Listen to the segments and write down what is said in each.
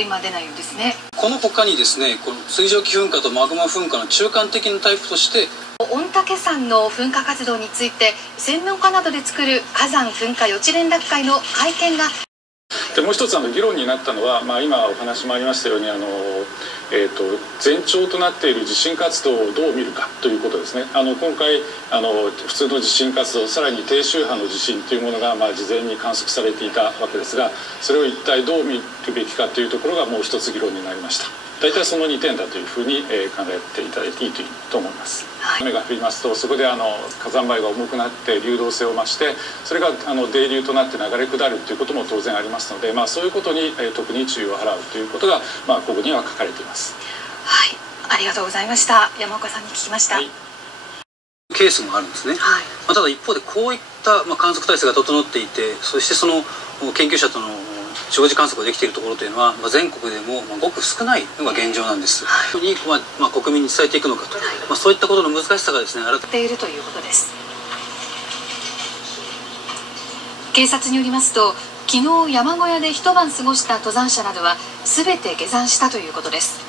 今出ないようですね。この他にですね、この水蒸気噴火とマグマ噴火の中間的なタイプとして、御嶽山の噴火活動について専門家などで作る火山噴火予知連絡会の会見が。でもう一つ議論になったのは、今お話もありましたように前兆となっている地震活動をどう見るかということですね。今回普通の地震活動、さらに低周波の地震というものが事前に観測されていたわけですが、それを一体どう見るべきかというところがもう一つ議論になりました。大体その2点だというふうに考えていただいていいと思います。雨が降りますと、そこで火山灰が重くなって流動性を増して、それが泥流となって流れ下るということも当然ありますので、そういうことに特に注意を払うということが、ここには書かれています。はい、ありがとうございました。山岡さんに聞きました。はい、ケースもあるんですね。はい、ただ一方でこういった観測体制が整っていて、そしてその研究者との常時観測ができているところというのは、全国でもごく少ないのが現状なんです。はい、に、国民に伝えていくのかと、そういったことの難しさがですね、改めているということです。警察によりますと、昨日山小屋で一晩過ごした登山者などは全て下山したということです。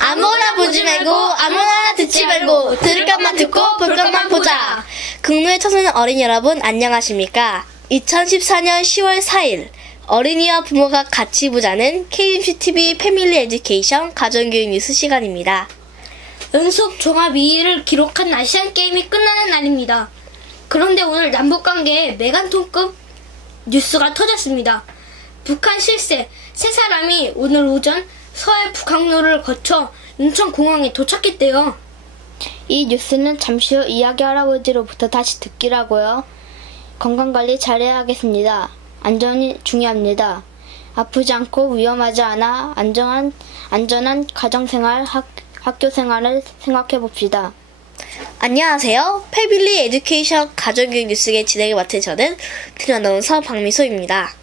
아무나 보지 말고 아무나 듣지 말고 들을 것만 듣고 볼 것만 보자. 극로에 쳐서는 어린이 여러분 안녕하십니까? 2014년 10월 4일 어린이와 부모가 같이 보자는 KMCTV 패밀리 에듀케이션 가정교육 뉴스 시간입니다. 연속 종합 2위를 기록한 아시안게임이 끝나는 날입니다. 그런데 오늘 남북관계에 메가톤급 뉴스가 터졌습니다. 북한 실세 3사람이 오늘 오전 서해 북항로를 거쳐 인천공항에 도착했대요. 이 뉴스는 잠시 후 이야기 할아버지로부터 다시 듣기라고요. 건강관리 잘해야겠습니다. 안전이 중요합니다. 아프지 않고 위험하지 않아 안전한 가정생활, 학교생활을 생각해봅시다. 안녕하세요. 패밀리 에듀케이션 가정교육 뉴스의 진행을 맡은 저는 아나운서 박미소입니다.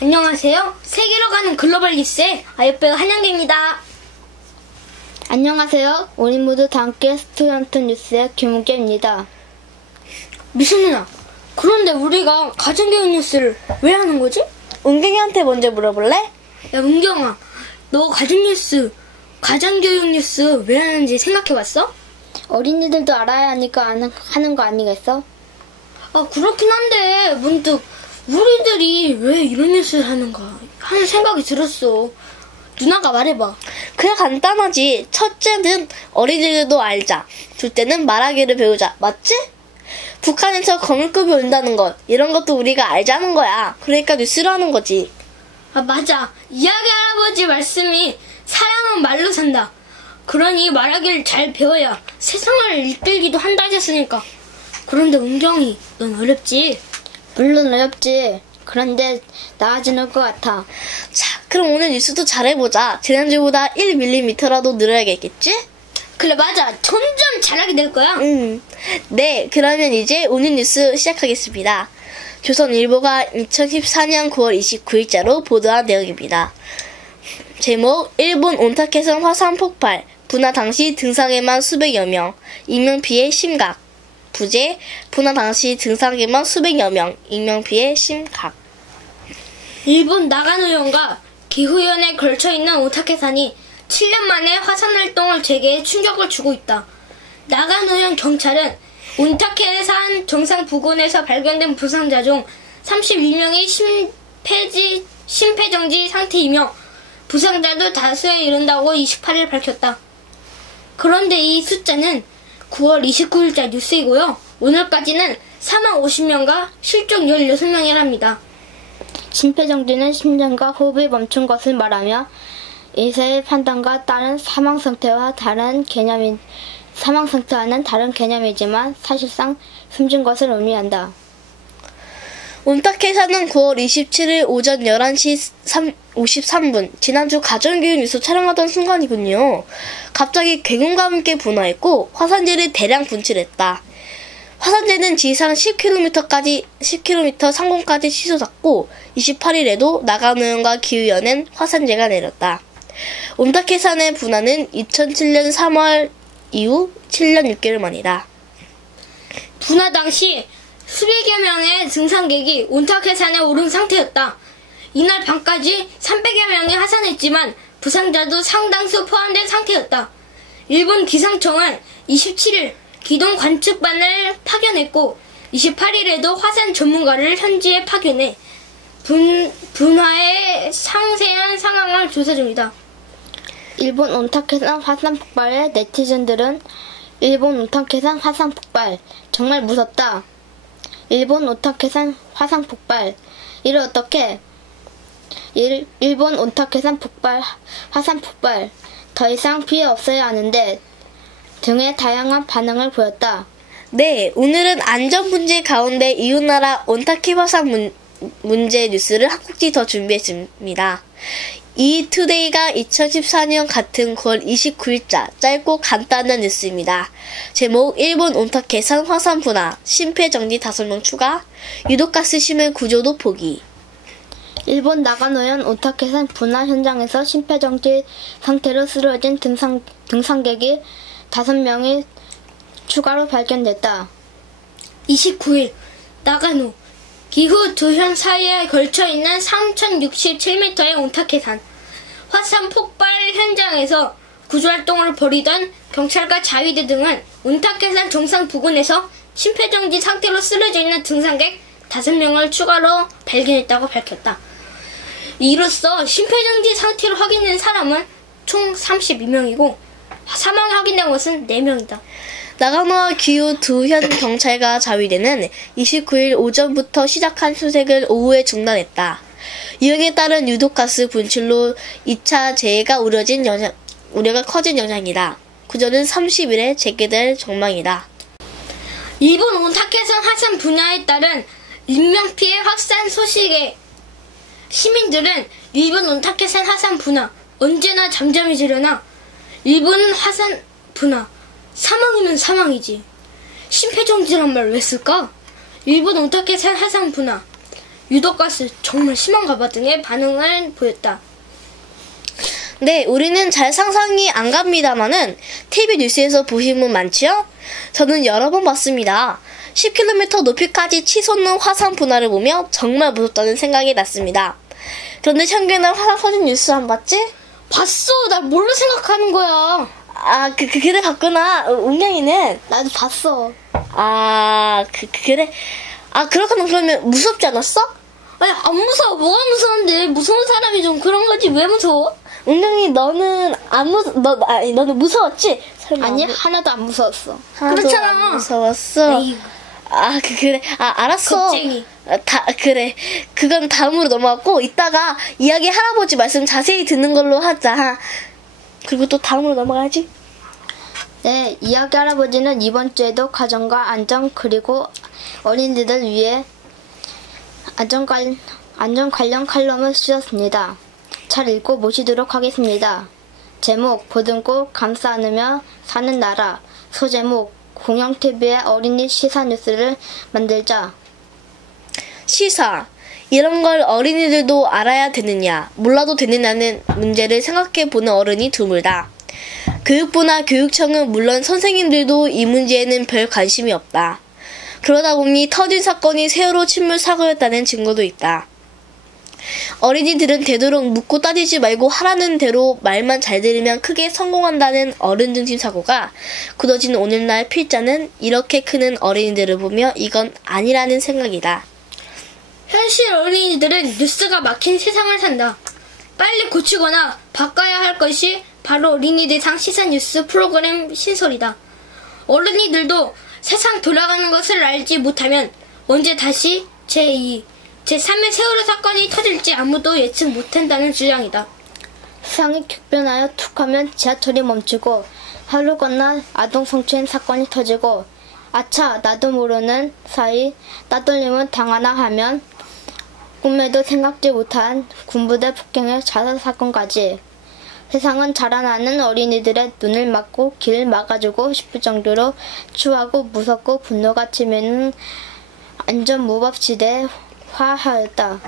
안녕하세요. 세계로 가는 글로벌 뉴스의 아이배우 한영기입니다. 안녕하세요. 우리 모두 다 함께 스튜던트 뉴스의 김은계입니다. 미소 누나, 그런데 우리가 가정교육 뉴스를 왜 하는 거지? 은경이한테 먼저 물어볼래? 야, 은경아, 너 가정교육 뉴스 왜 하는지 생각해봤어? 어린이들도 알아야 하니까 하는 거 아니겠어? 그렇긴 한데 문득 우리들이 왜 이런 뉴스를 하는가 하는 생각이 들었어. 누나가 말해봐. 그냥 간단하지. 첫째는 어린이들도 알자. 둘째는 말하기를 배우자. 맞지? 북한에서 거물급이 온다는 것, 이런 것도 우리가 알자는 거야. 그러니까 뉴스를 하는 거지. 맞아. 이야기 할아버지 말씀이 사람은 말로 산다. 그러니 말하기를 잘 배워야 세상을 이끌기도 한다 하셨으니까. 그런데 은경이, 넌 어렵지? 물론 어렵지. 그런데 나아지는 것 같아. 자, 그럼 오늘 뉴스도 잘해보자. 지난주보다 1mm라도 늘어야겠지? 그래, 맞아. 점점 잘하게 될 거야. 네, 그러면 이제 오늘 뉴스 시작하겠습니다. 조선일보가 2014년 9월 29일자로 보도한 내용입니다. 제목, 일본 온타케성 화산 폭발, 분화 당시 등산객만 수백여 명, 인명피해 심각. 부제, 분화 당시 등산객만 수백여 명, 인명피해 심각. 일본 나가노현과 기후현에 걸쳐있는 오타케산이 7년 만에 화산활동을 재개해 충격을 주고 있다. 나가노현 경찰은 온타케산 정상 부근에서 발견된 부상자 중 31명이 심폐정지 상태이며 부상자도 다수에 이른다고 28일 밝혔다. 그런데 이 숫자는 9월 29일자 뉴스이고요. 오늘까지는 사망 50명과 실종 16명이랍니다. 심폐정지는 심장과 호흡이 멈춘 것을 말하며 의사의 판단과 따른 사망 상태와는 다른 개념이지만 사실상 숨진 것을 의미한다. 온타케산은 9월 27일 오전 11시 53분, 지난주 가정교육 뉴스 촬영하던 순간이군요. 갑자기 괴군과 함께 분화했고 화산재를 대량 분출했다. 화산재는 지상 10km 상공까지 치솟았고 28일에도 나가노현과 기후현엔 화산재가 내렸다. 온타케산의 분화는 2007년 3월 이후 7년 6개월 만이다. 분화 당시 수백여 명의 등산객이 온타케산에 오른 상태였다. 이날 밤까지 300여 명이 하산했지만 부상자도 상당수 포함된 상태였다. 일본 기상청은 27일 기동 관측반을 파견했고 28일에도 화산 전문가를 현지에 파견해 분화의 상세한 상황을 조사 중이다. 일본 온타케산 화산 폭발에 네티즌들은 일본 온타케산 화산 폭발 정말 무섭다. 일본 온타케산 화산 폭발 이를 어떻게 일본 온타케산 폭발 화산 폭발 더 이상 피해 없어야 하는데 등의 다양한 반응을 보였다. 네, 오늘은 안전 문제 가운데 이웃나라 온타케 화산 문제 뉴스를 한 꼭지 더 준비했습니다. 이투데이가 2014년 같은 9월 29일자 짧고 간단한 뉴스입니다. 제목 일본 온타케산 화산 분화 심폐정지 5명 추가 유독가스 심해 구조도 포기. 일본 나가노현 온타케산 분화 현장에서 심폐정지 상태로 쓰러진 등산객이 5명이 추가로 발견됐다. 29일 나가노 기후 두 현 사이에 걸쳐있는 3067m의 온타케산 화산 폭발 현장에서 구조활동을 벌이던 경찰과 자위대 등은 온타케산 정상 부근에서 심폐정지 상태로 쓰러져 있는 등산객 5명을 추가로 발견했다고 밝혔다. 이로써 심폐정지 상태로 확인된 사람은 총 32명이고 사망이 확인된 것은 4명이다. 나가노와 기후 두 현 경찰과 자위대는 29일 오전부터 시작한 수색을 오후에 중단했다. 이에 따른 유독가스 분출로 2차 재해가 우려가 커진 영향이다. 구조는 30일에 재개될 전망이다. 일본 온타케산 화산 분야에 따른 인명피해 확산 소식에 시민들은 일본 온타케산 화산 분화 언제나 잠잠해지려나 일본 화산 분화 사망이면 사망이지. 심폐정지란 말 왜 쓸까? 일본 온타케산 화산 분화 유독가스 정말 심한가 봐 등의 반응을 보였다. 네, 우리는 잘 상상이 안 갑니다만은 TV 뉴스에서 보신 분 많지요? 저는 여러 번 봤습니다. 10km 높이까지 치솟는 화산 분화를 보며 정말 무섭다는 생각이 났습니다. 그런데 현규는 화산 터진 뉴스 안 봤지? 봤어. 날 뭘로 생각하는 거야? 아, 그래 봤구나. 웅냥이는 나도 봤어. 그래. 그렇구나. 그러면 무섭지 않았어? 아니, 안 무서워. 뭐가 무서운데? 무서운 사람이 좀 그런 거지. 왜 무서워? 웅냥이 너는 너는 무서웠지? 설마 아니, 하나도 안 무서웠어. 하나도 그렇잖아. 안 무서웠어. 에이, 그래. 알았어. 겁쟁이. 그래. 그건 다음으로 넘어갔고, 이따가 이야기 할아버지 말씀 자세히 듣는 걸로 하자. 그리고 또 다음으로 넘어가야지. 네, 이야기 할아버지는 이번 주에도 가정과 안전 그리고 어린이들을 위해 안전 관련 칼럼을 쓰셨습니다. 잘 읽고 모시도록 하겠습니다. 제목 보듬고 감싸 안으며 사는 나라. 소제목 공영TV의 어린이 시사 뉴스를 만들자. 시사. 이런 걸 어린이들도 알아야 되느냐, 몰라도 되느냐는 문제를 생각해보는 어른이 드물다. 교육부나 교육청은 물론 선생님들도 이 문제에는 별 관심이 없다. 그러다 보니 터진 사건이 세월호 침몰 사고였다는 증거도 있다. 어린이들은 되도록 묻고 따지지 말고 하라는 대로 말만 잘 들으면 크게 성공한다는 어른 중심 사고가 굳어진 오늘날 필자는 이렇게 크는 어린이들을 보며 이건 아니라는 생각이다. 현실 어린이들은 뉴스가 막힌 세상을 산다. 빨리 고치거나 바꿔야 할 것이 바로 어린이대상 시사 뉴스 프로그램 신설이다. 어른이들도 세상 돌아가는 것을 알지 못하면 언제 다시 제2, 제3의 세월호 사건이 터질지 아무도 예측 못한다는 주장이다. 세상이 격변하여 툭하면 지하철이 멈추고 하루 건너 아동 성추행 사건이 터지고 아차 나도 모르는 사이 따돌림을 당하나 하면 꿈에도 생각지 못한 군부대 폭행의 자살 사건까지 세상은 자라나는 어린이들의 눈을 막고 길을 막아주고 싶을 정도로 추하고 무섭고 분노가 치미는 안전무법지대에 화하였다.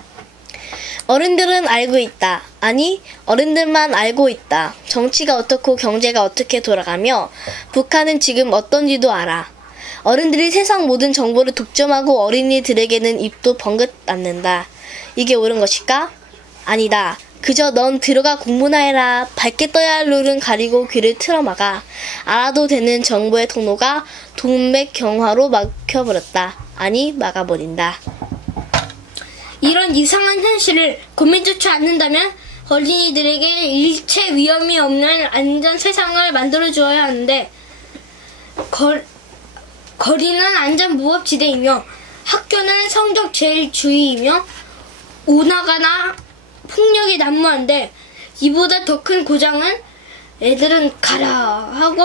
어른들은 알고 있다. 아니, 어른들만 알고 있다. 정치가 어떻고 경제가 어떻게 돌아가며 북한은 지금 어떤지도 알아. 어른들이 세상 모든 정보를 독점하고 어린이들에게는 입도 번긋 닫는다. 이게 옳은 것일까? 아니다. 그저 넌 들어가 공부나 해라. 밝게 떠야 할 룰은 가리고 귀를 틀어막아. 알아도 되는 정보의 통로가 동맥경화로 막혀버렸다. 아니, 막아버린다. 이런 이상한 현실을 고민조차 않는다면 어린이들에게 일체 위험이 없는 안전 세상을 만들어주어야 하는데 거리는 안전무법지대이며 학교는 성적 제일주의이며 오나가나 폭력이 난무한데 이보다 더 큰 고장은 애들은 가라 하고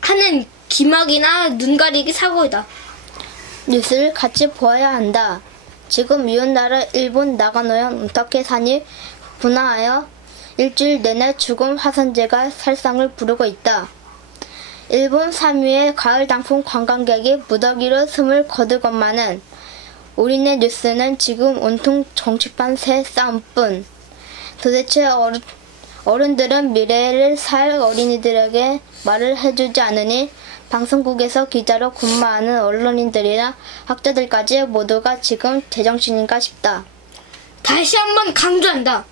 하는 기막이나 눈가리기 사고이다. 뉴스를 같이 보아야 한다. 지금 이웃나라 일본 나가노현 온타케 산이 분화하여 일주일 내내 죽음 화산재가 살상을 부르고 있다. 일본 3위의 가을 단풍 관광객이 무더기로 숨을 거두건만은 우리네 뉴스는 지금 온통 정치판 새 싸움뿐. 도대체 어른들은 미래를 살 어린이들에게 말을 해주지 않으니 방송국에서 기자로 근무하는 언론인들이나 학자들까지 모두가 지금 제정신인가 싶다. 다시 한번 강조한다.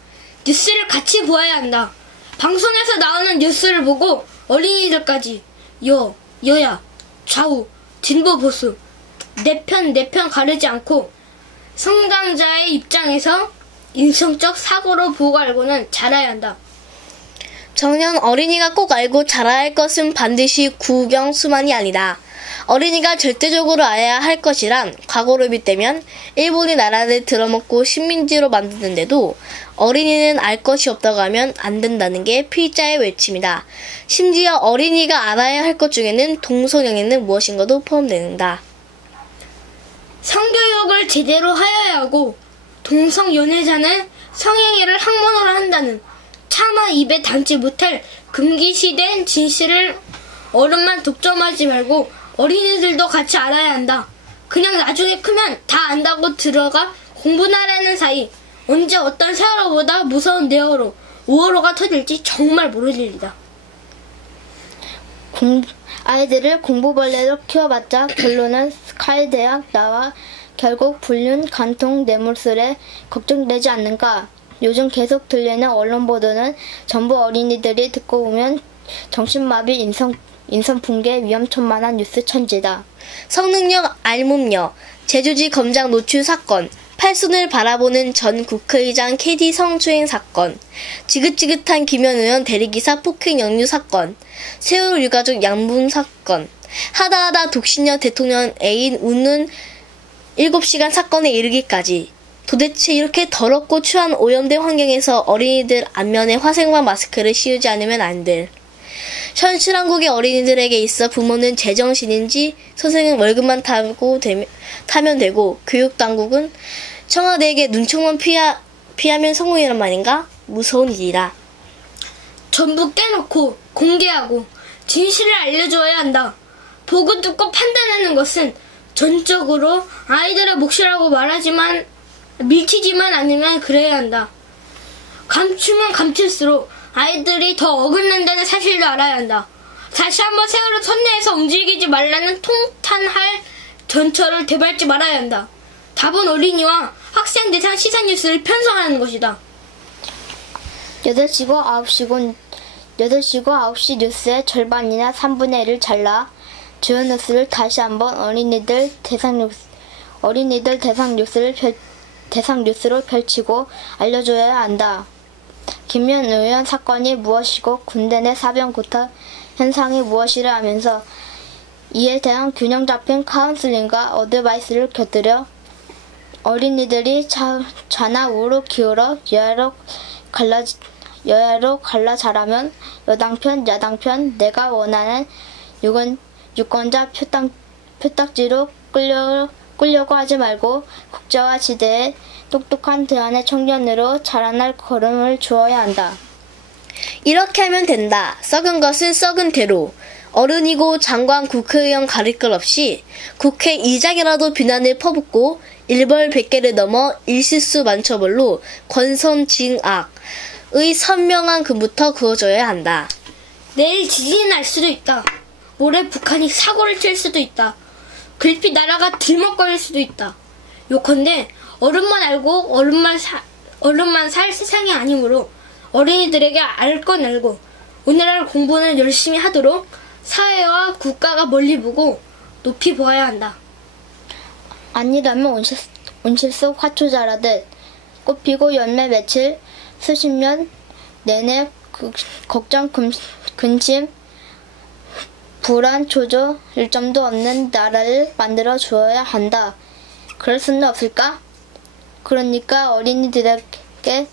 뉴스를 같이 보아야 한다. 방송에서 나오는 뉴스를 보고 어린이들까지 여야, 좌우, 진보, 보수 내 편 가르지 않고 성장자의 입장에서 인성적 사고로 보고 알고는 자라야 한다. 정녕 어린이가 꼭 알고 자라야 할 것은 반드시 국영수만이 아니다. 어린이가 절대적으로 알아야 할 것이란 과거로 빗대면 일본이 나라를 들어먹고 식민지로 만드는데도 어린이는 알 것이 없다고 하면 안 된다는 게 필자의 외침이다. 심지어 어린이가 알아야 할 것 중에는 동성애는 무엇인가도 포함된다. 성교육을 제대로 하여야 하고 동성연애자는 성행위를 학문으로 한다는 차마 입에 담지 못할 금기시된 진실을 어른만 독점하지 말고 어린이들도 같이 알아야 한다. 그냥 나중에 크면 다 안다고 들어가 공부나 하라는 사이 언제 어떤 세월호보다 무서운 네어로 5월호가 터질지 정말 모를 일이다. 아이들을 공부벌레로 키워봤자 결론은 스카이 대학 나와 결국 불륜, 간통, 뇌물술에 걱정되지 않는가. 요즘 계속 들리는 언론 보도는 전부 어린이들이 듣고 보면 정신마비, 인성붕괴, 위험천만한 뉴스 천지다. 성능력 알몸녀, 제주지 검장 노출 사건, 팔순을 바라보는 전 국회의장 캐디 성추행 사건, 지긋지긋한 김현 의원 대리기사 폭행 역류 사건, 세월 유가족 양분 사건, 하다하다 독신녀 대통령 애인 웃는 7시간 사건에 이르기까지. 도대체 이렇게 더럽고 추한 오염된 환경에서 어린이들 안면에 화생방 마스크를 씌우지 않으면 안 될. 현실한국의 어린이들에게 있어 부모는 제정신인지 선생은 월급만 타면 되고 교육당국은 청와대에게 눈총만 피하면 성공이란 말인가? 무서운 일이다. 전부 깨놓고 공개하고 진실을 알려줘야 한다. 보고 듣고 판단하는 것은 전적으로 아이들의 몫이라고 말하지만 밀치지만 않으면 그래야 한다. 감추면 감출수록 아이들이 더 어긋난다는 사실도 알아야 한다. 다시 한번 세월호 선내에서 움직이지 말라는 통탄할 전철을 되밟지 말아야 한다. 답은 어린이와 학생 대상 시사 뉴스를 편성하는 것이다. 8시고 9시 뉴스의 절반이나 3분의 1을 잘라 주요 뉴스를 다시 한번 어린이들 대상 뉴스로 펼치고 알려줘야 한다. 김현 의원 사건이 무엇이고 군대 내 사병구타 현상이 무엇이라 하면서 이에 대한 균형 잡힌 카운슬링과 어드바이스를 곁들여 어린이들이 좌나 우로 기울어 여야로 갈라 자라면 여당편 야당편 내가 원하는 유권자 표딱지로 끌려고 하지 말고 국자와 지대에 똑똑한 대안의 청년으로 자라날 걸음을 주어야 한다. 이렇게 하면 된다. 썩은 것은 썩은 대로. 어른이고 장관 국회의원 가릴 것 없이 국회 이장이라도 비난을 퍼붓고 일벌 100개를 넘어 일실수 만처벌로 권선징악의 선명한 금부터 그어줘야 한다. 내일 지진이 날 수도 있다. 모레 북한이 사고를 칠 수도 있다. 글피 나라가 들먹거릴 수도 있다. 요컨대 어른만 알고 어른만 살 세상이 아니므로 어린이들에게 알 건 알고 오늘날 공부는 열심히 하도록 사회와 국가가 멀리 보고 높이 보아야 한다. 아니라면 온실 속 화초 자라듯 꽃피고 열매 맺힐 수십 년 내내 걱정 근심 불안 조조 일점도 없는 나라를 만들어 주어야 한다. 그럴 수는 없을까? 그러니까 어린이들에게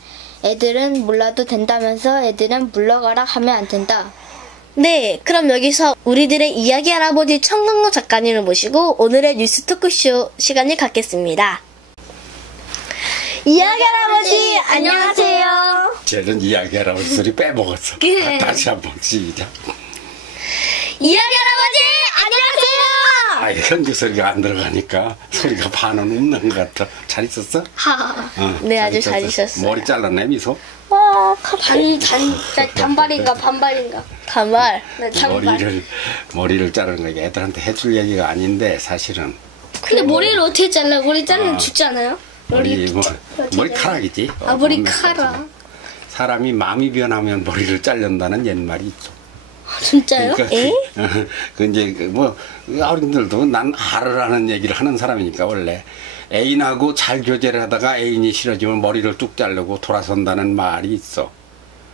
애들은 몰라도 된다면서 애들은 물러가라 하면 안 된다. 네, 그럼 여기서 우리들의 이야기 할아버지 청강로 작가님을 모시고 오늘의 뉴스 토크쇼 시간을 갖겠습니다. 이야기 할아버지 안녕하세요. 쟤는 이야기 할아버지 소리 빼먹었어. 그래. 다시 한번 시작. 이야기 할아버지 안녕하세요. 현지 소리가 안 들어가니까 소리가 반은 없는 것 같아. 잘 있었어? 네, 아주 잘 있었어요. 머리 잘랐네, 미소? 와, 단발인가 반발인가. 단발. 네, 단발. 머리를 자르는 거 애들한테 해줄 얘기가 아닌데 사실은 근데 머리를 어떻게 잘라? 머리 자르면 죽지 않아요? 머리카락이지. 머리카락. 사람이 마음이 변하면 머리를 자른다는 옛말이 있죠. 진짜요? 그 이제 어른들도 난 알으라는 얘기를 하는 사람이니까 원래 애인하고 잘 교제를 하다가 애인이 싫어지면 머리를 뚝 자르고 돌아선다는 말이 있어.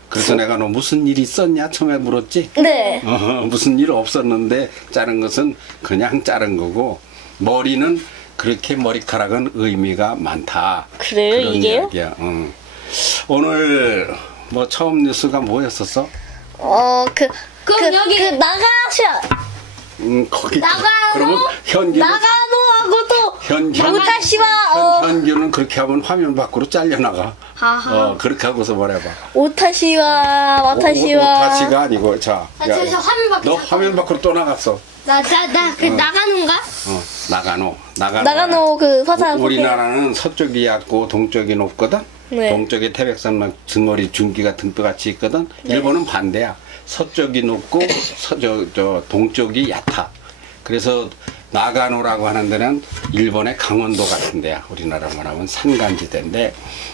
그래서 내가 너 무슨 일 있었냐 처음에 물었지? 네. 무슨 일 없었는데 자른 것은 그냥 자른 거고 머리는 그렇게 머리카락은 의미가 많다. 그래요, 그런 이게요? 이야기야. 오늘 처음 뉴스가 뭐였었어? 그럼 여기 거기 나가노? 그러면 현규는 나가노하고 또 오타시와 현규는 그렇게 하면 화면 밖으로 잘려나가. 그렇게 하고서 말해봐. 오타시와 와타시와 오타시가 아니고 자. 저 화면 밖에 너 화면 밖으로 또 나갔어. 나가노인가? 나가노 그 화산 우리나라는 서쪽이 얕고 동쪽이 높거든. 네. 동쪽에 태백산막 등어리 줄기가 등뼈같이 있거든. 일본은 반대야. 서쪽이 높고 동쪽이 얕아. 그래서 나가노라고 하는 데는 일본의 강원도 같은 데야. 우리나라 말하면 산간지대인데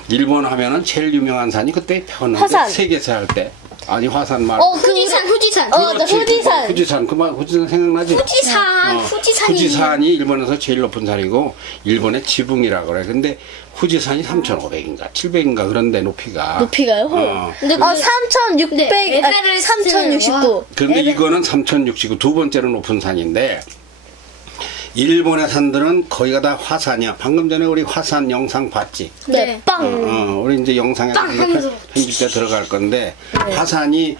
일본 하면은 제일 유명한 산이 그때 폈는데 화산. 세계사 할 때 아니 화산 말고 후지산. 후지산. 후지산 생각나지? 후지산이. 후지산이 일본에서 제일 높은 산이고 일본의 지붕이라고 그래. 근데 후지산이 3,500인가 700인가 그런데 높이가요? 근데 3,600, 3,069. 근데 이거는 3,069 두 번째로 높은 산인데 일본의 산들은 거기가 다 화산이야. 방금 전에 우리 화산 영상 봤지? 네, 빵. 우리 이제 영상에 편집돼 들어갈 건데 화산이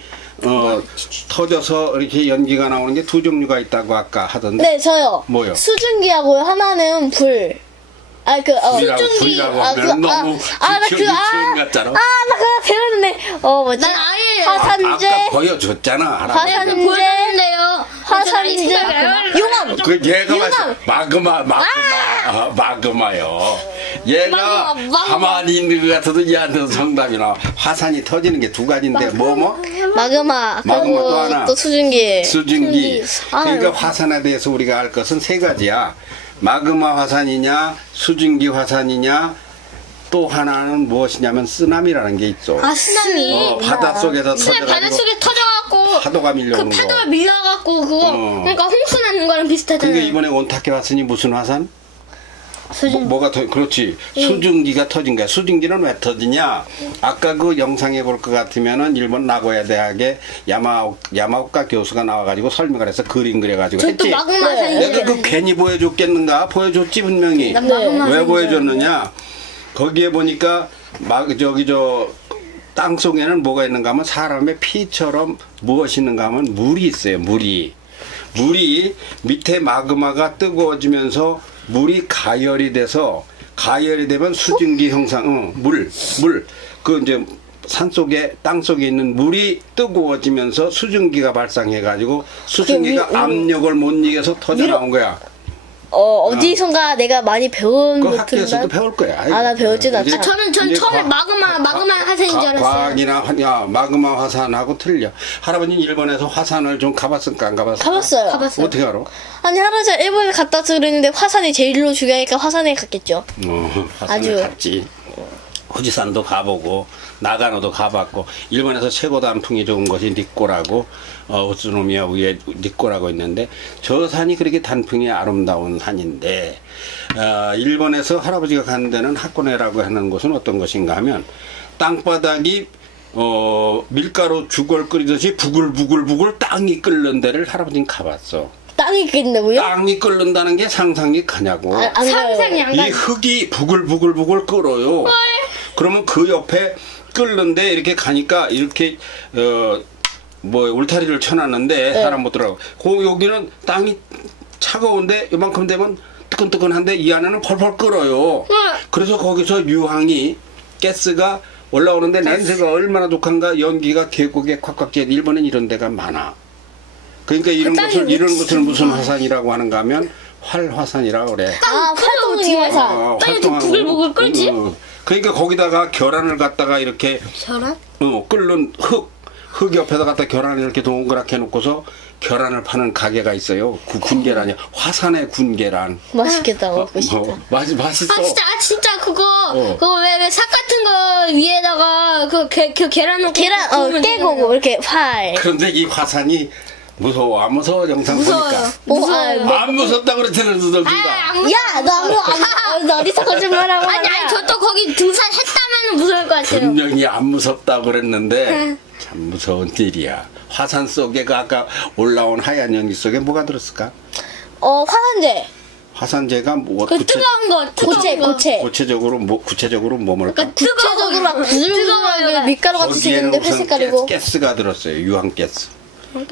터져서 이렇게 연기가 나오는 게 두 종류가 있다고 아까 하던데. 네, 저요. 뭐요? 수증기하고요. 하나는 불. 불이라고 하면 너무 유치원 같잖아. 나 그거 배웠는데. 뭐지? 난 아예 화산재. 아까 보여줬잖아. 화산재. 보여줬는데요. 화산재. 용암. 그 얘가 마그마요. 얘가 가만히 있는 것 같아도 얘한테도 정답이 나와. 화산이 터지는 게 두 가지인데 마그마. 또 그리고 하나. 또 수증기. 그러니까 화산에 대해서 우리가 알 것은 세 가지야. 마그마 화산이냐, 수증기 화산이냐, 또 하나는 무엇이냐면 쓰나미라는 게 있죠. 쓰나미. 바닷속에서 터져가지고 바닷속에 터져갖고 파도가 밀려오는 거. 파도가 밀려갖고 그거 그러니까 홍수 나는 거랑 비슷하잖아요. 그러니까 이번에 온타케 왔으니 무슨 화산? 그렇지. 수증기가 터진 거야. 수증기는 왜 터지냐? 아까 그 영상에 볼 것 같으면은 일본 나고야 대학의 야마오카 교수가 나와가지고 설명을 해서 그림 그려가지고 했지. 내가 그 괜히 보여줬겠는가? 보여줬지 분명히. 왜 보여줬느냐? 거기에 보니까 땅 속에는 뭐가 있는가 하면 사람의 피처럼 무엇이 있는가 하면 물이 있어요. 물이 밑에 마그마가 뜨거워지면서 물이 가열이 되면 수증기 형상, 물. 그 이제 땅 속에 있는 물이 뜨거워지면서 수증기가 발생해가지고 수증기가 압력을 못 이겨서 터져 나온 거야. 어디선가 내가 많이 배운 그 것 학교에서도 같은데. 배울 거야. 나 배우진 않아. 이제- 전 이제 처음에 마그마 화산인 줄 알았어요. 과학이나 마그마 화산하고 틀려. 할아버지는 일본에서 화산을 좀 가봤을까 안 가봤을까? 가봤어요. 어떻게 알아? 아니 할아버지가 일본에 갔다 와서 그랬는데 화산이 제일로 중요하니까 화산에 갔겠죠. 화산을 아주- 갔지. 후지산도 가보고 나가노도 가봤고 일본에서 최고 단풍이 좋은 것이 니꼬라고 우츠노미야 위에 니꼬라고 있는데 저 산이 그렇게 단풍이 아름다운 산인데 일본에서 할아버지가 간 데는 하코네라고 하는 곳은 어떤 것인가 하면 땅바닥이 밀가루 죽을 끓이듯이 부글부글 땅이 끓는 데를 할아버지는 가봤어. 땅이 끓는다고요? 땅이 끓는다는 게 상상이 가냐고. 안 가요. 상상이 안 이 가. 흙이 부글부글 끓어요. 그러면 그 옆에 끓는데 이렇게 가니까 이렇게 울타리를 쳐놨는데 사람 못 들어가고. 여기는 땅이 차가운데 이만큼 되면 뜨끈뜨끈한데 이 안에는 펄펄 끓어요. 그래서 거기서 유황이 가스가 올라오는데 냄새가 얼마나 독한가. 연기가 계곡에 콱콱 재. 일본엔 이런 데가 많아. 그러니까 이런 것을 무슨 화산이라고 하는가 하면 활화산이라고 그래. 활동이 화산. 땅이 좀 부글부글 끓지? 그러니까 거기다가 계란을 갖다가 이렇게 계란? 끓는 흙 옆에다 갖다 계란을 이렇게 동그랗게 해놓고서 계란을 파는 가게가 있어요. 군계란이야. 화산의 군계란. 맛있겠다. 먹고 싶다. 맛있어. 진짜 그거 왜 삭 같은 거 위에다가 계란 넣고 구우면 깨고 되잖아요. 이렇게 활. 그런데 이 화산이 무서워. 안 무서워? 영상 보니까. 안 무섭다 그랬잖아. 너가. 야, 너 어디서 거짓말하고 아니 저 또 거기 등산했다면 무서울 것 같아요. 분명히 안 무섭다 그랬는데 참 무서운 일이야. 화산 속에 그 아까 올라온 하얀 연기 속에 뭐가 들었을까? 화산재. 화산재가 뭐 그 뜨거운 거. 구체적으로 뭐 뭘까? 구체적으로 막 부들부들하게 밀가루 같이 생겼는데 우선 회색깔이고. 가스가 들었어요. 유황가스.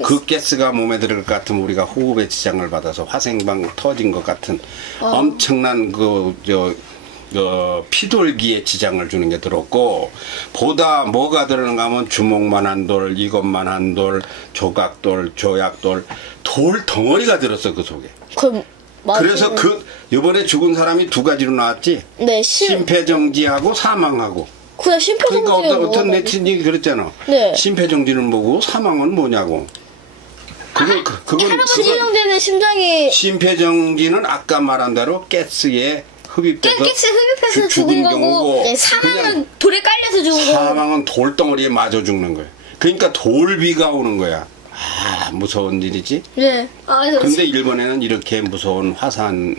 그 가스가 몸에 들을 것 같으면 우리가 호흡의 지장을 받아서 화생방 터진 것 같은 엄청난 피돌기에 지장을 주는 게 들었고, 보다 뭐가 들었는가 하면 주먹만한 돌, 이것만한 돌, 조각돌, 조약돌, 돌 덩어리가 들었어 그 속에. 그래서 이번에 죽은 사람이 두 가지로 나왔지. 네, 심폐정지하고 사망하고. 그냥 심폐정지. 그러니까 어떤 네티즌이 그랬잖아. 네. 심폐정지는 뭐고 사망은 뭐냐고. 심폐정지는 심장이. 심폐정지는 아까 말한 대로 가스에 흡입돼서 죽은 거고, 사망은 돌에 깔려서 죽은 거고. 사망은 돌덩어리에 맞아 죽는 거야. 그러니까 돌비가 오는 거야. 무서운 일이지. 네. 근데 일본에는 이렇게 무서운 화산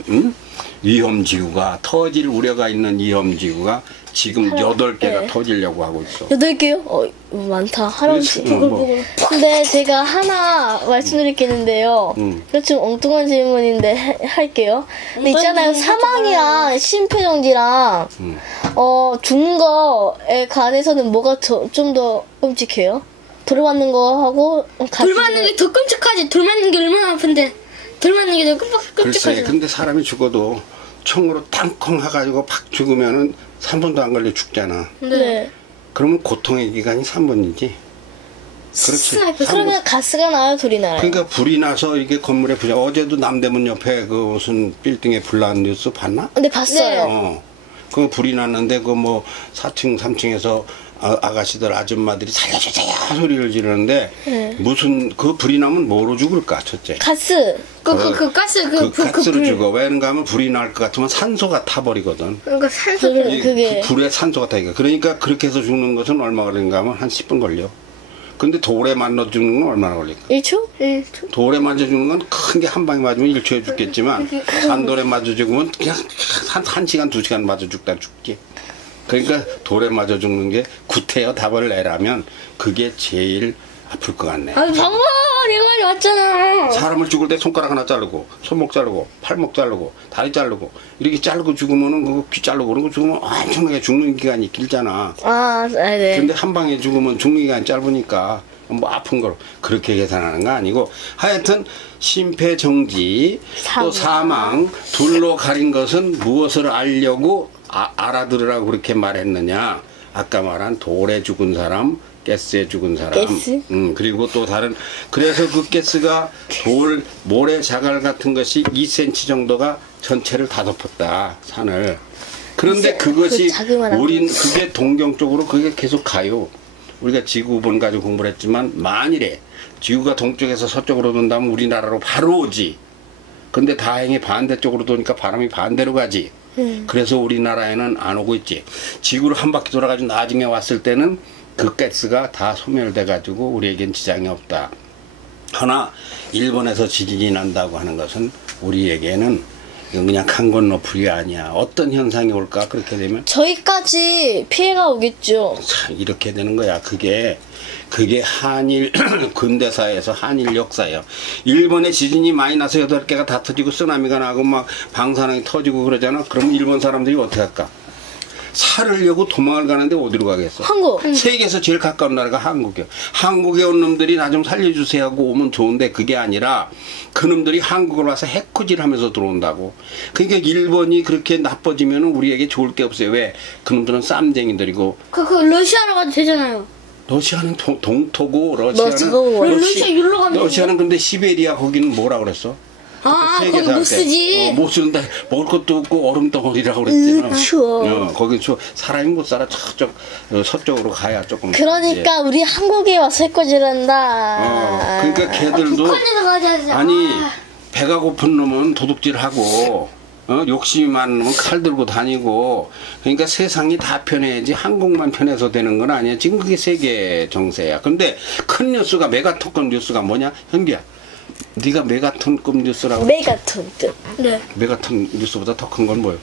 위험지구가 터질 우려가 있는 위험지구가 지금 8개가 터지려고 하고 있어. 8개요? 많다. 할아버지. 근데 제가 하나 말씀드릴 게 있는데요. 이거 좀 엉뚱한 질문인데 할게요. 근데 있잖아요. 사망이랑 심폐정지랑 죽는 거에 관해서는 뭐가 좀 더 끔찍해요? 돌 맞는 거 하고 돌 맞는 게 더 끔찍하지. 돌 맞는 게 얼마나 아픈데. 돌 맞는 게 더 끔찍하지. 글쎄, 근데 사람이 죽어도 총으로 땅콩 해가지고 팍 죽으면은 3분도 안 걸려 죽잖아. 네. 그러면 고통의 기간이 3분이지. 그렇지. 그러면 가스가 나요, 돌이 나요? 그러니까 불이 나서 이게 건물에 어제도 남대문 옆에 그 무슨 빌딩에 불 난 뉴스 봤나? 네, 봤어요. 그 불이 났는데 그 뭐 4층, 3층에서 아가씨들, 아줌마들이 살려주세요 소리를 지르는데 무슨 그 불이 나면 뭐로 죽을까? 첫째. 가스. 그 가스 가스로 죽어. 왜는가 하면 불이 날 것 같으면 산소가 타버리거든. 그러니까 산소 그게 불에 산소가 타니까. 그러니까 그렇게 해서 죽는 것은 얼마 걸리는가 하면 한 10분 걸려. 근데 돌에 맞아 죽는 건 얼마나 걸릴까? 1초? 돌에 맞아 죽는 건 큰 게 한 방에 맞으면 1초에 죽겠지만 산돌에 맞아 죽으면 그냥 한 1시간, 2시간 맞아 죽다 죽지. 그러니까 돌에 맞아 죽는 게 구태여 답을 내라면 그게 제일 아플 것 같네. 봐봐, 내 말이 맞잖아. 사람을 죽을 때 손가락 하나 자르고 손목 자르고 팔목 자르고 다리 자르고 이렇게 자르고 죽으면은 그거 귀 자르고 그런 거 죽으면 엄청나게 죽는 기간이 길잖아. 네. 근데 한 방에 죽으면 죽는 기간이 짧으니까 뭐 아픈 걸 그렇게 계산하는 거 아니고 하여튼 심폐정지 또 사망 둘로 가린 것은 무엇을 알려고 알아들으라고 그렇게 말했느냐. 아까 말한 돌에 죽은 사람, 가스에 죽은 사람. 가스? 그리고 또 다른 그래서 그 가스가 돌 모래 자갈 같은 것이 2cm 정도가 전체를 다 덮었다 산을. 그런데 그것이 우린 그게 동경적으로 그게 계속 가요. 우리가 지구본 가지고 공부를 했지만 만일에 지구가 동쪽에서 서쪽으로 돈다면 우리나라로 바로 오지. 근데 다행히 반대쪽으로 도니까 바람이 반대로 가지. 그래서 우리나라에는 안 오고 있지. 지구를 한 바퀴 돌아가지고 나중에 왔을 때는 그 가스가 다 소멸돼 가지고 우리에겐 지장이 없다. 하나 일본에서 지진이 난다고 하는 것은 우리에게는 그냥 강 건너 불이 아니야. 어떤 현상이 올까 그렇게 되면 저희까지 피해가 오겠죠. 참 이렇게 되는 거야. 그게 한일 근대사에서 한일 역사예요. 일본에 지진이 많이 나서 8개가 다 터지고 쓰나미가 나고 막 방사능이 터지고 그러잖아. 그럼 일본 사람들이 어떻게 할까? 살으려고 도망을 가는데 어디로 가겠어? 한국. 세계에서 제일 가까운 나라가 한국이야. 한국에 온 놈들이 나 좀 살려주세요 하고 오면 좋은데 그게 아니라 그 놈들이 한국을 와서 해코지를 하면서 들어온다고. 그러니까 일본이 그렇게 나빠지면 우리에게 좋을 게 없어요. 왜? 그 놈들은 쌈쟁이들이고. 그 러시아로 가도 되잖아요. 러시아는 동토고 러시아는 근데 시베리아 거기는 뭐라 그랬어? 거기 못 쓰지. 못 쓰는데 먹을 것도 없고 얼음 덩어리라고 그랬잖아. 추워. 거기 추워. 사람이 못 살아. 저쪽 서쪽으로 가야 조금. 그러니까 이제. 우리 한국에 와서 해코지한다. 그러니까 걔들도 북한에서 가자. 아니 배가 고픈 놈은 도둑질하고 욕심이 많은 놈은 칼 들고 다니고. 그러니까 세상이 다 편해야지 한국만 편해서 되는 건 아니야. 지금 그게 세계 정세야. 근데 큰 뉴스가 메가톤급 뉴스가 뭐냐? 현기야. 네가 메가톤급 뉴스라고. 메가톤급. 네. 메가톤 뉴스보다 더 큰 건 뭐예요?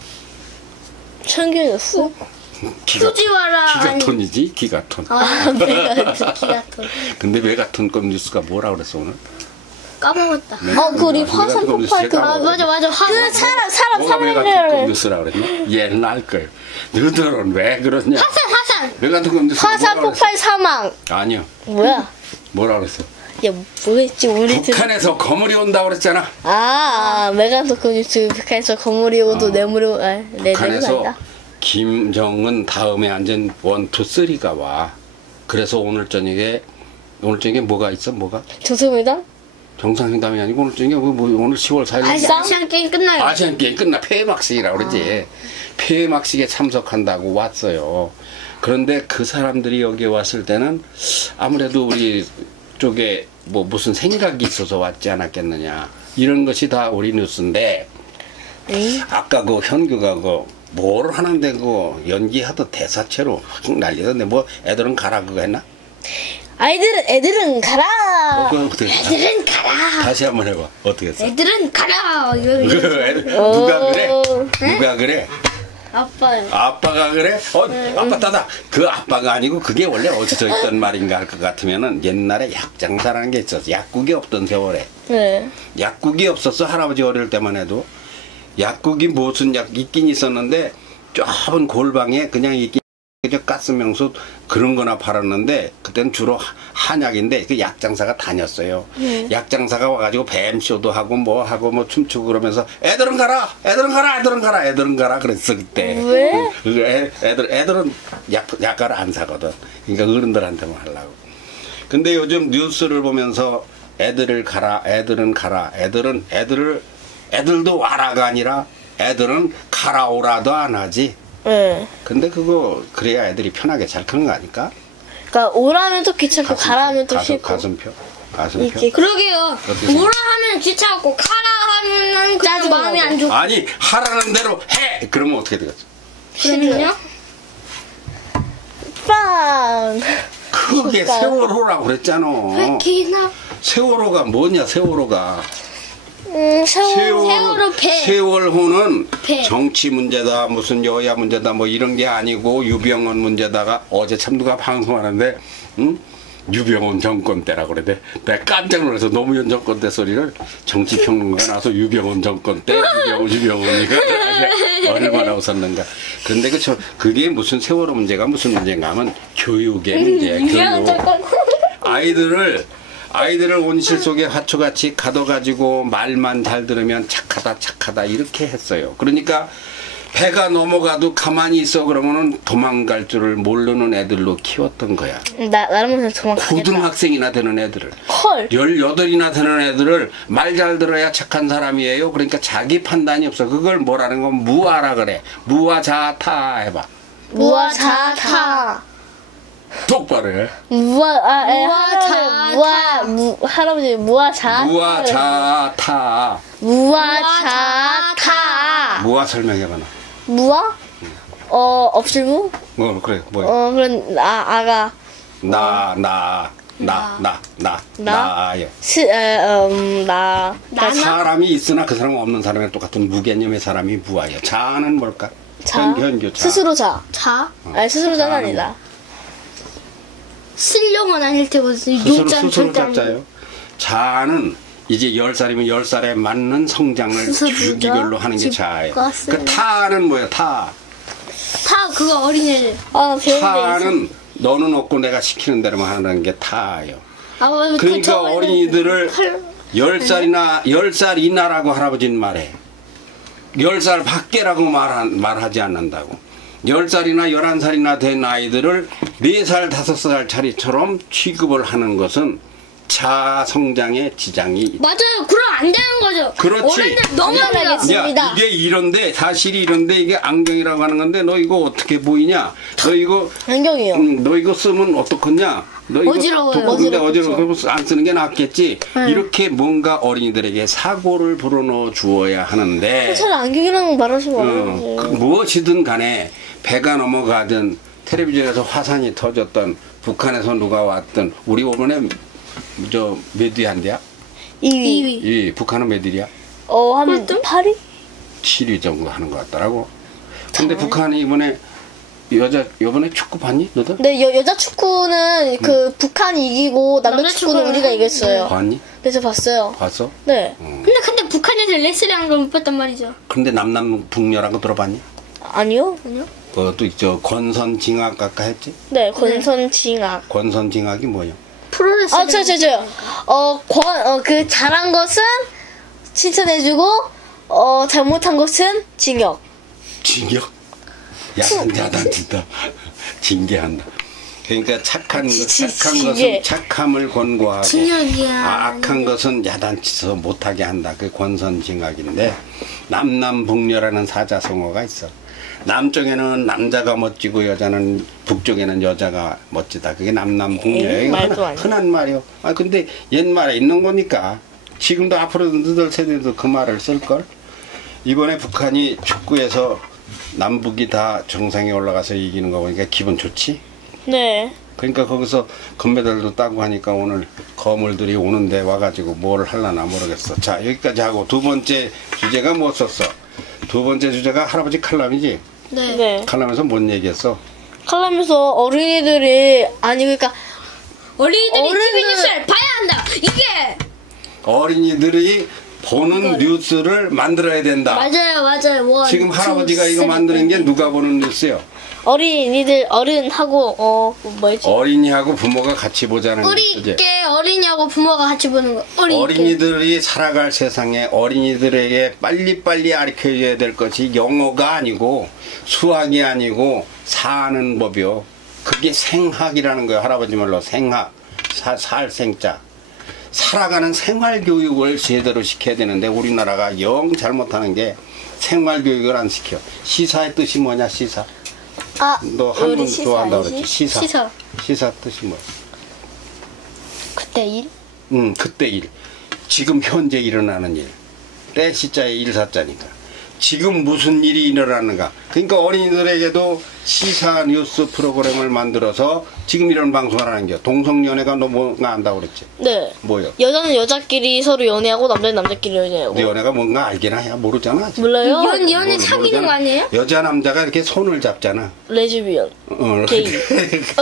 청규 뉴스? fujiwara. 기가톤이지 기가톤. 메가톤. 기가톤. 근데 메가톤급 뉴스가 뭐라 그랬어 오늘? 까먹었다. 그 우리 화산 폭발 그 맞아. 그 사람 메가톤급 뉴스라 그랬냐? 옛날 거예요. 너희들은 왜 그러냐? 화산. 메가톤급 뉴스. 화산 폭발 사망. 아니요. 뭐라 그랬어? 야, 뭐였지? 우리 북한에서 거물이 온다고 그랬잖아. 메가톤급 뉴스. 북한에서 거물이 오도 뇌물이 북한에서 김정은 다음에 앉은 1, 2, 3가 와. 그래서 오늘 저녁에 뭐가 있어? 뭐가? 정상회담? 정상회담이 아니고 오늘 저녁에 오늘 10월 4일 아시안 게임 끝나요. 아시안 게임 끝나 폐막식이라고 그러지. 폐막식에 참석한다고 왔어요. 그런데 그 사람들이 여기 왔을 때는 아무래도 우리 쪽에 무슨 생각이 있어서 왔지 않았겠느냐. 이런 것이 다 우리 뉴스인데 아까 그 현규가 뭘 하는데 연기하던 대사체로 난리던데 애들은 가라 그거 했나? 애들은 가라. 애들은 가라. 다시 한번 해봐. 어떻게 했어? 애들은 가라. 누가 그래? 누가 그래? 아빠요. 아빠가 그래? 아빠 따다. 그 아빠가 아니고 그게 원래 어디서 있던 말인가 할 것 같으면은 옛날에 약장사라는 게 있었어. 약국이 없던 세월에. 네. 약국이 없었어. 할아버지 어릴 때만 해도. 약국이 무슨 약 있긴 있었는데 좁은 골방에 그냥 있긴 가스명수 그런 거나 팔았는데 그때는 주로 한약인데 그 약장사가 다녔어요. 약장사가 와가지고 뱀쇼도 하고 뭐 춤추고 그러면서 애들은 가라 그랬어 그때. 왜? 애들은 약가를 안 사거든. 그러니까 어른들한테만 하려고. 근데 요즘 뉴스를 보면서 애들은 가라. 애들도 와라가 아니라 애들은 가라오라도 안 하지. 근데 그래야 애들이 편하게 잘 크는 거 아닐까? 그러니까 오라면 또 귀찮고 가라하면 또 싫고. 가슴표. 그러게요. 오라 하면 귀찮고 가라 하면은 그냥 마음이 안 좋고. 아니 하라는 대로 해. 그러면 어떻게 되겠어? 그러면요? 빵. 그게 세월호라고 그랬잖아. 기나. 세월호가 뭐냐 세월호가. 세월호 배. 세월호는 배. 정치 문제다 무슨 여야 문제다 이런 게 아니고 유병원 문제다가 어제 참 누가 방송하는데 유병원 정권 때라고 그래. 내가 깜짝 놀라서 노무현 정권 때 소리를 정치평론가 나서 유병원 정권 때 유병원이가 얼마나 웃었는가. 그런데 그게 무슨 세월호 문제가 무슨 문제인가 하면 교육의 문제야. 교육. 아이들을 온실 속에 화초같이 가둬가지고 말만 잘 들으면 착하다 이렇게 했어요. 그러니까 배가 넘어가도 가만히 있어 그러면은 도망갈 줄을 모르는 애들로 키웠던 거야. 나라면 도망가겠다. 고등학생이나 되는 애들을. 헐. 18이나 되는 애들을 말 잘 들어야 착한 사람이에요. 그러니까 자기 판단이 없어. 그걸 뭐라는 건 무아라 그래. 무아자타 해봐. 무아자타. 똑바로 해. 할아버지 무아자타. 무아 설명해봐 나. 무아? 없을무? 그래 뭐야? 그럼 아가. 나요. 사람이 있으나 그 사람 없는 사람이랑 똑같은 무개념의 사람이 무아예요. 자는 뭘까? 현교자. 스스로 자. 자? 아니 스스로 자는 아니다. 실력은 아닐 테고 스스로 자자요. 자는 이제 10살이면 10살에 맞는 성장을 주기별로 하는 게 자예요. 그 타는 뭐야? 타 그거 어린애들. 타는 너는 없고 내가 시키는 대로만 하는 게 타예요. 그러니까 어린이들을 10살 이나라고 할아버지는 말해. 10살 밖에라고 말하지 않는다고. 10살이나 11살이나 된 아이들을 4살, 5살 차리처럼 취급을 하는 것은 자성장에 지장이 맞아요. 그럼 안 되는 거죠. 그렇지. 어른들 너무 알겠습니다. 야, 이게 이런데 사실이 이런데 이게 안경이라고 하는 건데 너 이거 어떻게 보이냐? 너 이거 안경이요. 너 이거 쓰면 어떻겠냐? 너 이거 어지러워요. 어지러워. 안 쓰는 게 낫겠지. 이렇게 뭔가 어린이들에게 사고를 불어넣어 주어야 하는데 차라리 안경이라고 말하시면 무엇이든 간에 배가 넘어가든 텔레비전에서 화산이 터졌던 북한에서 누가 왔든 우리 이번에 몇 위 한대야? 2위. 북한은 몇 위야? 한 8위? 7위 정도 하는 것 같더라고. 근데 북한이 이번에 축구 봤니? 너도? 네, 여자 축구는 그 북한이 이기고 남자 축구는 우리가 이겼어요. 봤니? 그래서 봤어요. 봤어? 네. 근데 북한에서 레슬링하는 걸 못 봤단 말이죠. 근데 남남북녀라고 들어봤니? 아니요. 그것도 있죠. 권선징악 아까 했지? 네, 권선징악. 권선징악이 뭐예요? 프로레슬링. 그 잘한 것은 칭찬해주고 잘못한 것은 징역. 징역? 야단 진다. 징계한다. 그러니까 착한 것은 착함을 권고하고 악한 것은 야단치서 못하게 한다. 그 권선징악인데 남남북녀라는 사자성어가 있어. 남쪽에는 남자가 멋지고 여자는 북쪽에는 여자가 멋지다. 그게 남남북녀예요. 흔한 말이요. 근데 옛말에 있는 거니까 지금도 앞으로 너희들 세대도 그 말을 쓸걸. 이번에 북한이 축구에서 남북이 다 정상에 올라가서 이기는 거 보니까 기분 좋지? 네. 그러니까 거기서 금메달도 따고 하니까 오늘 거물들이 오는데 와가지고 뭘 하려나 모르겠어. 자, 여기까지 하고 두 번째 주제가 뭐 썼어? 두 번째 주제가 할아버지 칼럼이지? 네. 칼럼에서 뭔 얘기했어? 칼럼에서 어린이들이 어린이들이 TV 뉴스를 봐야 한다. 이게 어린이들이 보는 뉴스를 만들어야 된다. 맞아요. 지금 할아버지가 이거 만드는 게 누가 보는 뉴스요? 어린이들 어른하고 뭐였지? 어린이하고 부모가 같이 보자는 뉴스지. 어린이하고 부모가 같이 보는 거. 어린이들이 살아갈 세상에 어린이들에게 빨리빨리 가르쳐줘야 될 것이 영어가 아니고 수학이 아니고 사는 법이요. 그게 생학이라는 거예요. 할아버지 말로 생학. 살생자. 살아가는 생활교육을 제대로 시켜야 되는데 우리나라가 영 잘못하는 게 생활교육을 안 시켜. 시사의 뜻이 뭐냐? 시사. 너 한문 좋아한다고 그랬지? 시사 뜻이 뭐야? 그때 일? 그때 일. 지금 현재 일어나는 일. 때 시자에 일사자니까. 지금 무슨 일이 일어나는가. 그러니까 어린이들에게도 시사 뉴스 프로그램을 만들어서 지금 이런 방송을 하는 게 동성연애가 너 뭔가 안다고 그랬지? 네. 뭐요? 여자는 여자끼리 서로 연애하고 남자는 남자끼리 연애하고. 네 연애가 뭔가 알기나 해야 모르잖아. 몰라요? 연애 사귀는 거 아니에요? 여자 남자가 이렇게 손을 잡잖아. 레즈비언. 게이.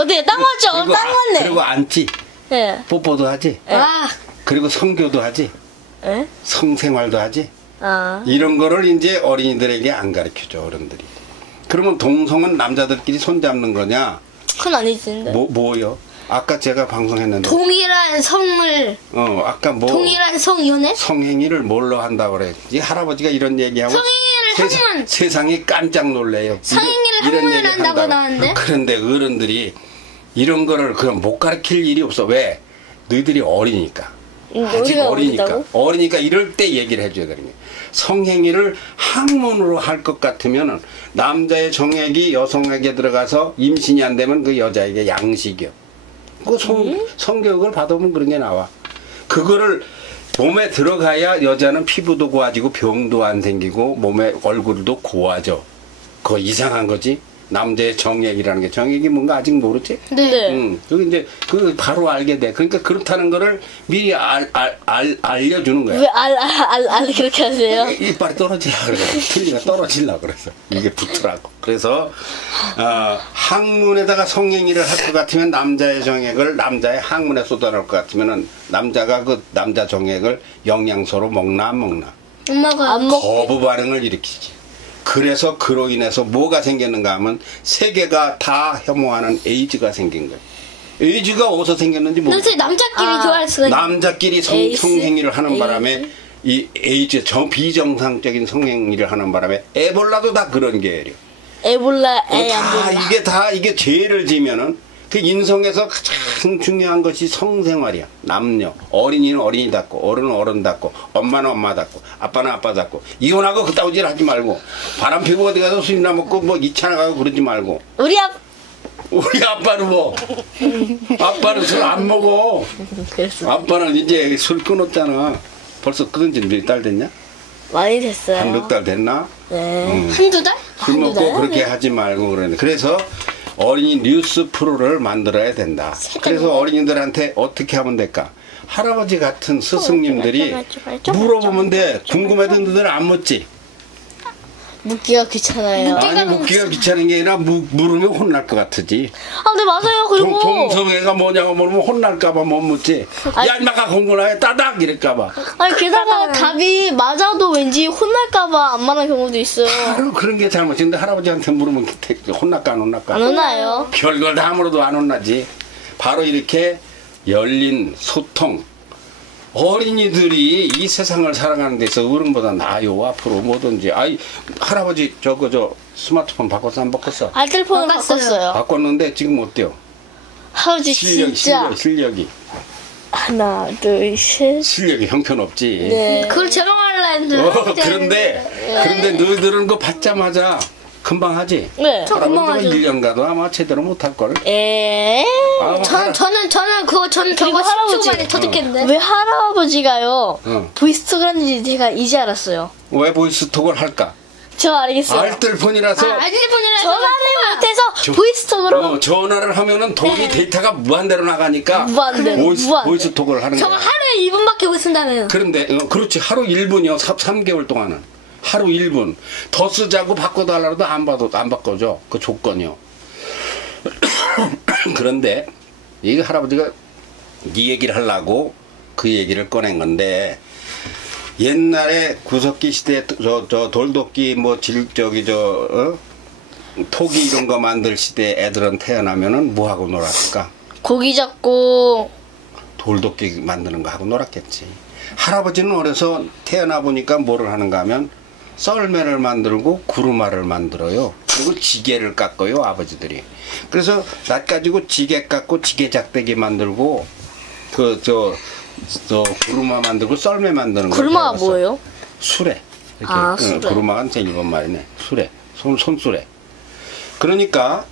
네, 딱 맞죠? 딱 맞네. 그리고 앉지. 네. 뽀뽀도 하지. 그리고 성교도 하지. 네? 성생활도 하지. 이런 거를 이제 어린이들에게 안 가르쳐줘 어른들이. 그러면 동성은 남자들끼리 손 잡는 거냐? 그건 아니지. 뭐요? 아까 제가 방송했는데 동일한 성을 아까 뭐 동일한 성연애? 성행위를 뭘로 한다고 그래? 이 할아버지가 이런 얘기하고 성행위를 세상이 깜짝 놀래요. 성행위를 이런 학문을 얘기를 한다고 한다고. 나왔는데? 그런데 어른들이 이런 거를 그럼 못 가르칠 일이 없어. 왜? 너희들이 어리니까. 아직 우리가 어리니까. 어리다고? 어리니까 이럴 때 얘기를 해줘야 되는 거예요. 성행위를 학문으로 할 것 같으면은 남자의 정액이 여성에게 들어가서 임신이 안 되면 그 여자에게 양식이요. 그 성교육을 받아보면 그런 게 나와. 그거를 몸에 들어가야 여자는 피부도 고와지고 병도 안 생기고 몸에 얼굴도 고와져. 그거 이상한 거지. 남자의 정액이라는 게 정액이 뭔가 아직 모르지? 네. 여기 이제 그 바로 알게 돼. 그러니까 그렇다는 거를 미리 알려주는 거야. 왜 그렇게 하세요? 이빨이 떨어지려고 그래. 틀니가 떨어지려고 그래서 이게 붙으라고. 그래서 학문에다가 성행위를 할 것 같으면 남자의 정액을 남자의 학문에 쏟아놓을 것 같으면은 남자가 그 남자 정액을 영양소로 먹나 안 먹나? 엄마가 안 먹. 거부 반응을 일으키지. 그래서 그로 인해서 뭐가 생겼는가 하면 세계가 다 혐오하는 에이즈가 생긴 거예요. 에이즈가 어디서 생겼는지 요새 모르겠어요. 남자끼리 좋아할 수가 있는. 남자끼리 에이즈? 성행위를 하는 에이즈? 바람에 이 에이즈 비정상적인 성행위를 하는 바람에 에볼라도 다 그런 게예요. 에볼라, 이게 죄를 지면은 그 인성에서 가장 중요한 것이 성생활이야. 남녀. 어린이는 어린이답고, 어른은 어른답고, 엄마는 엄마답고, 아빠는 아빠답고. 이혼하고 그따위 질 하지 말고, 바람 피고 어디 가서 술이나 먹고, 뭐 2차 나가고 그러지 말고. 우리 아빠는 뭐? 아빠는 술 안 먹어. 아빠는 이제 술 끊었잖아. 벌써 끊은 지 몇 달 됐냐? 많이 됐어요. 한 몇 달 됐나? 네. 한두 달? 술 먹고 그렇게 하지 말고 그러는데. 그래서 어린이 뉴스 프로를 만들어야 된다. 그래서 어린이들한테 어떻게 하면 될까? 할아버지 같은 스승님들이 물어보면 돼. 궁금해도 너희들 안 묻지? 묻기가 귀찮아요. 아니 묻기가 귀찮은 게 아니라 물으면 혼날 것 같으지. 네, 맞아요. 그리고. 동성애가 뭐냐고 물으면 혼날까봐 못 묻지. 야 인마가 공부나 해 따닥 이럴까봐. 아니, 게다가 답이 맞아도 왠지 혼날까봐 안 말하는 경우도 있어요. 바로 그런 게 잘못인데 할아버지한테 물으면 혼날까 안 혼날까? 안 혼나요. 별걸 다 물어도 안 혼나지. 바로 이렇게 열린 소통. 어린이들이 이 세상을 살아가는 데서 어른보다 나아요. 앞으로 뭐든지. 아이 할아버지 저 스마트폰 바꿨어 안 바꿨어? 알뜰폰을 바꿨어요. 바꿨는데 지금 어때요? 할아버지 진짜. 실력이 하나, 둘, 셋. 실력이 형편없지. 네. 그걸 제가 말라 했는데. 그런데 너희들은 그거 받자마자 금방 하지. 네. 저 금방 하죠. 1년 가도 아마 제대로 못할 걸. 저는 저거 그리고 할아버지. 10초 만에 터득했는데. 왜 할아버지가요? 응. 보이스톡을 하는지 제가 이제 알았어요. 왜 보이스톡을 할까? 저 알겠어요. 알뜰폰이라서 알뜰폰이라서 전화를 못해서 보이스톡으로. 전화를 하면은 돈이 데이터가 무한대로 나가니까 무한대로, 무한대. 보이스톡을 하는 저거 거야. 하루에 2분밖에 못 쓴다며요. 그런데 그렇지 하루 1분이요. 3개월 동안은 하루 1분 더 쓰자고 바꿔달라도 안 바꿔줘. 그 조건이요. 그런데 이 할아버지가 네 얘기를 하려고 그 얘기를 꺼낸 건데 옛날에 구석기 시대 저 돌도끼 뭐 토기 이런 거 만들 시대 애들은 태어나면은 뭐 하고 놀았을까? 고기 잡고. 돌도끼 만드는 거 하고 놀았겠지. 할아버지는 어려서 태어나 보니까 뭐를 하는가 하면 썰매를 만들고 구루마를 만들어요. 그리고 지게를 깎아요, 아버지들이. 그래서 낫 가지고 지게 깎고 지게 작대기 만들고 구루마 만들고 썰매 만드는 거. 구루마가 뭐예요? 수레. 이렇게 수레. 구루마가 제 일본 말이네. 수레. 손수레. 그러니까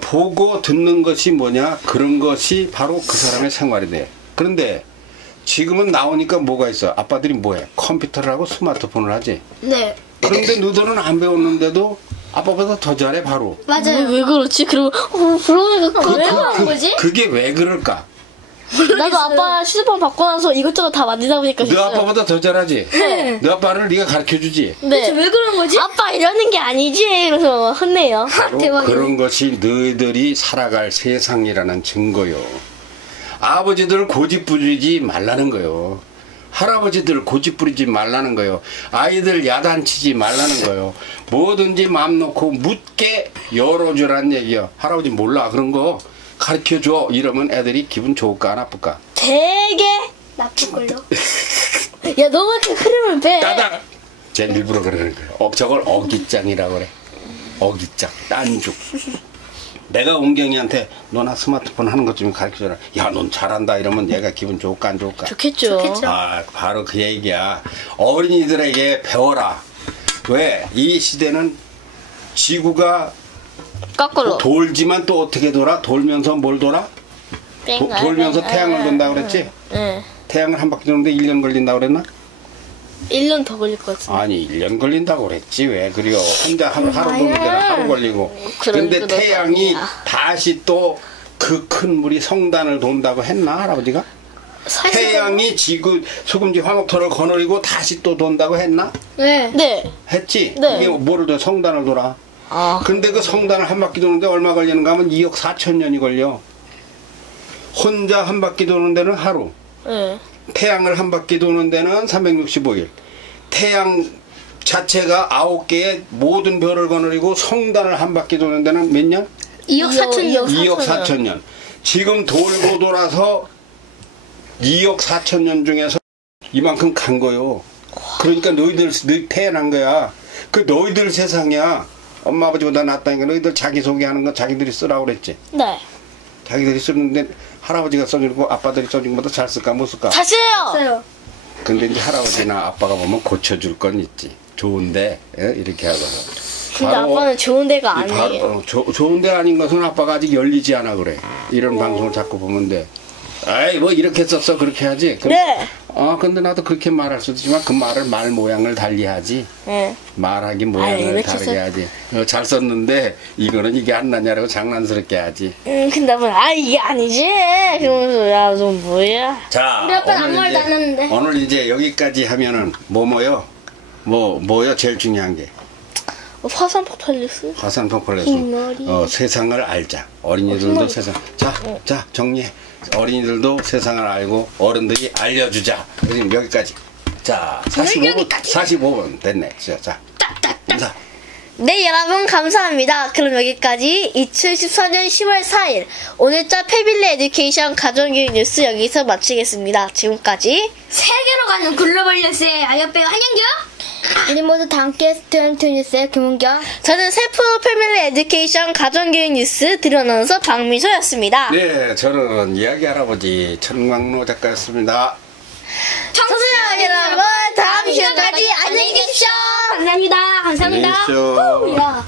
보고 듣는 것이 뭐냐? 그런 것이 바로 그 사람의 생활이 돼. 그런데 지금은 나오니까 뭐가 있어? 아빠들이 뭐해? 컴퓨터를 하고 스마트폰을 하지. 네. 그런데 너희들은 안 배웠는데도 아빠보다 더 잘해 바로. 맞아요. 왜 그렇지? 그리고 그러니까 왜 그런 거지? 그게 왜 그럴까? 나도 아빠 휴대폰 받고 나서 이것저것 다 만들다 보니까 너 됐어요. 아빠보다 더 잘하지? 네. 너 아빠를 네가 가르쳐주지? 네. 왜 그런 거지? 아빠 이러는 게 아니지. 그래서 혼내요. 바로 대박이네. 그런 것이 너희들이 살아갈 세상이라는 증거요. 아버지들 고집 부리지 말라는 거요. 할아버지들 고집 부리지 말라는 거요. 아이들 야단치지 말라는 거요. 뭐든지 마음 놓고 묻게 열어주라는 얘기요. 할아버지 몰라 그런 거 가르쳐줘. 이러면 애들이 기분 좋을까 안 나쁠까? 되게 나쁠걸요? 야, 너가 이렇게 흐름을 빼. 따닥 쟤 일부러 그러는 거야. 저걸 어깃장이라고 그래. 어깃장, 딴죽. 내가 은경이한테 너나 스마트폰 하는 것 좀 가르쳐줘라. 야, 넌 잘한다 이러면 얘가 기분 좋을까 안 좋을까? 좋겠죠. 아, 바로 그 얘기야. 어린이들에게 배워라. 왜? 이 시대는 지구가 거꾸로. 돌지만 또 어떻게 돌아? 돌면서 뭘 돌아? 돌면서 태양을 돈다 그랬지? 네. 태양을 한 바퀴 도는데 1년 걸린다고 그랬나? 1년 더 걸릴 것 같은데. 아니 1년 걸린다고 그랬지. 왜 그래요? 혼자 하루 도는 데는 하루 걸리고. 근데 태양이 다시 또 그 큰 물이 성단을 돈다고 했나 할아버지가? 태양이 지구 소금지 황흑토를 거느리고 다시 또 돈다고 했나? 네. 네. 했지? 네. 이게 뭐를 더 성단을 돌아. 아. 근데 그 성단을 한 바퀴 도는데 얼마 걸리는가 하면 2억 4천 년이 걸려. 혼자 한 바퀴 도는 데는 하루. 네. 태양을 한 바퀴 도는 데는 365일. 태양 자체가 9개의 모든 별을 거느리고 성단을 한 바퀴 도는 데는 몇 년? 2억 4천 년. 2억 4천 년. 지금 돌고 돌아서 2억 4천 년 중에서 이만큼 간 거요. 그러니까 너희들 태어난 거야. 그 너희들 세상이야. 엄마 아버지보다 낫다니까 너희들 자기소개하는 거 자기들이 쓰라고 그랬지. 네. 자기들이 쓰는데 할아버지가 써주고 아빠들이 써준 것보다 잘 쓸까 못 쓸까? 잘 써요. 써요. 근데 이제 할아버지나 아빠가 보면 고쳐줄 건 있지. 좋은데 이렇게 하거든. 근데 아빠는 좋은 데가 아니에요. 좋은데 아닌 것은 아빠가 아직 열리지 않아 그래. 이런 방송을 자꾸 보면 돼. 아이 뭐 이렇게 썼어 그렇게 하지. 네. 근데 나도 그렇게 말할 수도 있지만 그 말을 말 모양을 달리하지. 네. 말하기 모양을 이렇게 다르게 하지. 잘 썼는데 이거는 이게 안 나냐라고 장난스럽게 하지. 근데 아빠 이게 아니지. 그러면서 야 좀 뭐야. 자 우리 아빠는 아무 말도 안 했는데. 오늘 이제 여기까지 하면은 뭐요 제일 중요한 게 화산 폭발뉴스? 화산 폭발에서 흰머리. 세상을 알자. 어린이들도 세상. 자 정리해. 어린이들도 세상을 알고 어른들이 알려주자. 지금 여기까지. 자 45분 됐네. 자 인사. 네 여러분 감사합니다. 그럼 여기까지 2014년 10월 4일 오늘자 패밀리 에듀케이션 가정교육 뉴스 여기서 마치겠습니다. 지금까지 세계로 가는 글로벌 뉴스의 아역배우 한영규. 우리 모두 다 함께 스튜던트 뉴스의 김은경. 저는 세프 패밀리 에듀케이션 가정교육 뉴스 드러나서 박미소였습니다. 네 저는 이야기 할아버지 천광로 작가였습니다. 청소년 여러분 다음 시간까지 안녕히 계십시오. 감사합니다. 안녕히 계십시오. 야.